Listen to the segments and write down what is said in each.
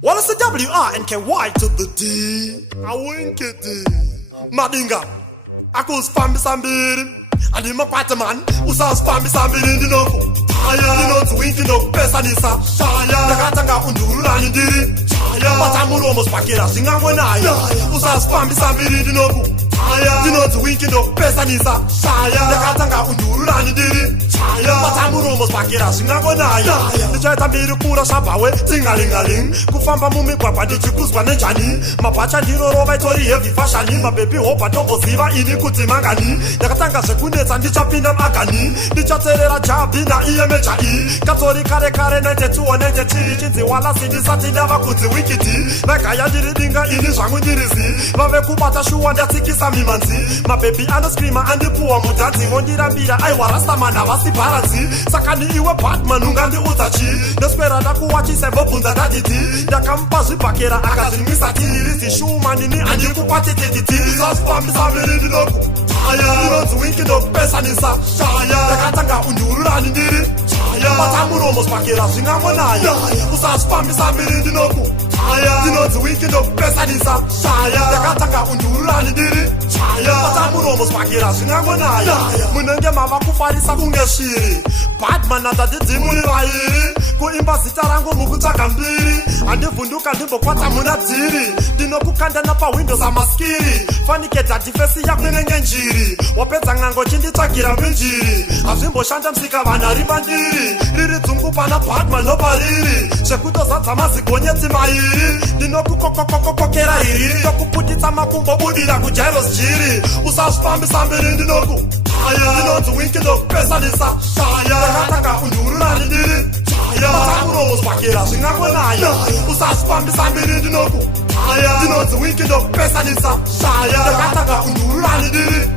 What is the WRNKY to the D? I Winky D. Madinga. Akus fambi sambiri. Andi Badman. Usas fambi sambiri Ndinokudhaya. Winky no pesa nisa. Nakatanga unduru rani diri. Batamuro mos pakira singangwe nayo. Usas fambi sambiri Ndinokudhaya. Winky no pesa nisa. Nakatanga unduru rani diri. Batamuro mos pakira singangwe nayo. Ndichaita mbiri pura shabawe tingalingaling. Kufamba mumigwagwa ndichikuzwa nenjani. Mapacha ndinorova itori heavy fashion. Mababy hopa toboziva ini kuti mangani. Ndakatanga zvekunetsa ndichapinda magani. Ndichaterera jabi na EMHI. Katori kare 92 93 chinzi wala sindisati ndava kunzi wikiti. Vagaya ndiri dinga ini zvangu ndirizi. Vave kubata shuwa ndatsikisa mimanzi. Mababy anoskrima andipuwa mudanzi. Vondirambira aiwa rastamana vasi bharanzi. Saka ni iwe Badman ungandiudza chi. Ndoswera ndakuwachise vobvunza daditi. Ndakamupa zvibhakera akazvinwisa tiririzi shuma nini andikukwati tititi. Usazvifambisa mberi Ndinokudhaya. Winky no pesa nisa. Ndakatanga unduru rani ndiri. Batamuro mos pakira zvingangwe nayo. Usazvifambisa mberi Ndinokudhaya. Winky no pesa nisa. Ndakatanga unduru rani ndiri. Batamuro mos pakira zvingangwe nayo. Munenge mava kufarisa kunge shiri. Badman nadadidi muri vairi. Kuimba zita rangu mukutsvaga mbiri. Handivhunduka ndimbokwata muna dziri. Ndinokukandana pawindows amaskiri. Fanike dhati fesi yako inenge njiri. Wapedza ng'ango chinditsvagira minjiri. Hazvimboshanda msika vana ribandiri. Riri dzungu pana Badman nopariri. Zvekutozadza mazigonyetsi mairi. Ndinokukokokokokera iriri. Ndokuputitsa makumbo budira kujairos jiri. Usazvifambisa mberi Ndinokudhaya. Winky no pesa nisa. Ndakatanga unduru rani ndiri. Batamuro mos pakira zvingangwe nayo. Usazvifambisa mberi Ndinokudhaya. Winky no pesa nisa. Ndakatanga unduru rani ndiri.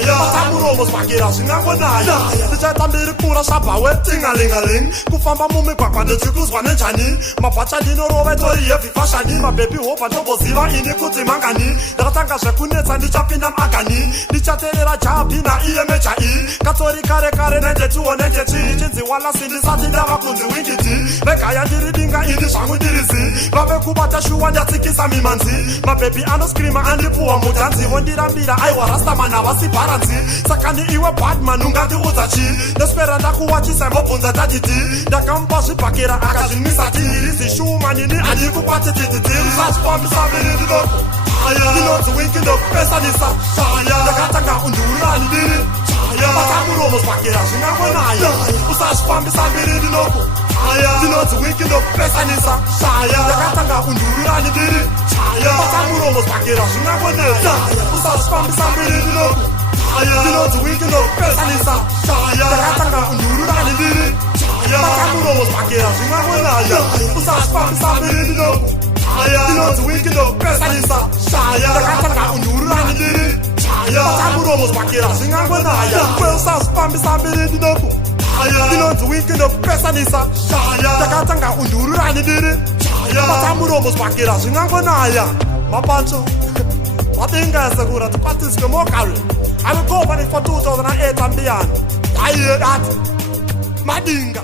Batamuro mos pakira zvingangwe nayo. Ndichaita mbiri pura shabawe tingalingaling. Kufamba mumigwagwa ndichikuzwa nenjani. Mapacha ndinorova itori heavy fashion. Mababy hopa ndoboziva ini kuti mangani. Ndakatanga zvekunetsa ndichapinda magani. Ndichaterera jabi na EMHI. Katori kare 92 93 chinzi wala sindisati ndava kunzi wikiti. Vegaya ndiri dinga ini zvangu ndirizi. Vave kubata shuwa ndatsikisa mimanzi. Mababy anoskrima andipuwa mudanzi. Vondirambira aiwa rastamana vasi bharanzi. Saka ni iwe Badman ungandiudza chi. Ndoswera ndakuwachisa vobvunza daditi. Ndakamupa zvibhakera akazvinwisa tiririzi shuma nini handikukwati tititi. Usazvifambisa mberi Ndinokudhaya. Winky no pesa nisa. Ndakatanga unduru rani ndiri. Batamuro mos pakira zvingangwe nayo. Usazvifambisa mberi Ndinokudhaya. Winky no pesa nisa. Ndakatanga unduru rani ndiri. Batamuro mos pakira zvingangwe nayo. Usazvifambisa mberi Ndinokudhaya. Winky no pesa nisa. Ndakatanga unduru rani ndiri. Batamuro mos pakira zvingangwe nayo. Usazvifambisa mberi Ndinokudhaya. Winky no pesa nisa. Ndakatanga unduru rani ndiri. Batamuro mos pakira zvingangwe nayo. Usazvifambisa mberi Ndinokudhaya. Winky no pesa nisa. Ndakatanga unduru rani ndiri. Batamuro mos pakira zvingangwe nayo. Mapancho. Madinga segura to practice more carry. I will go for it for 2008 and beyond. I hear that. Madinga.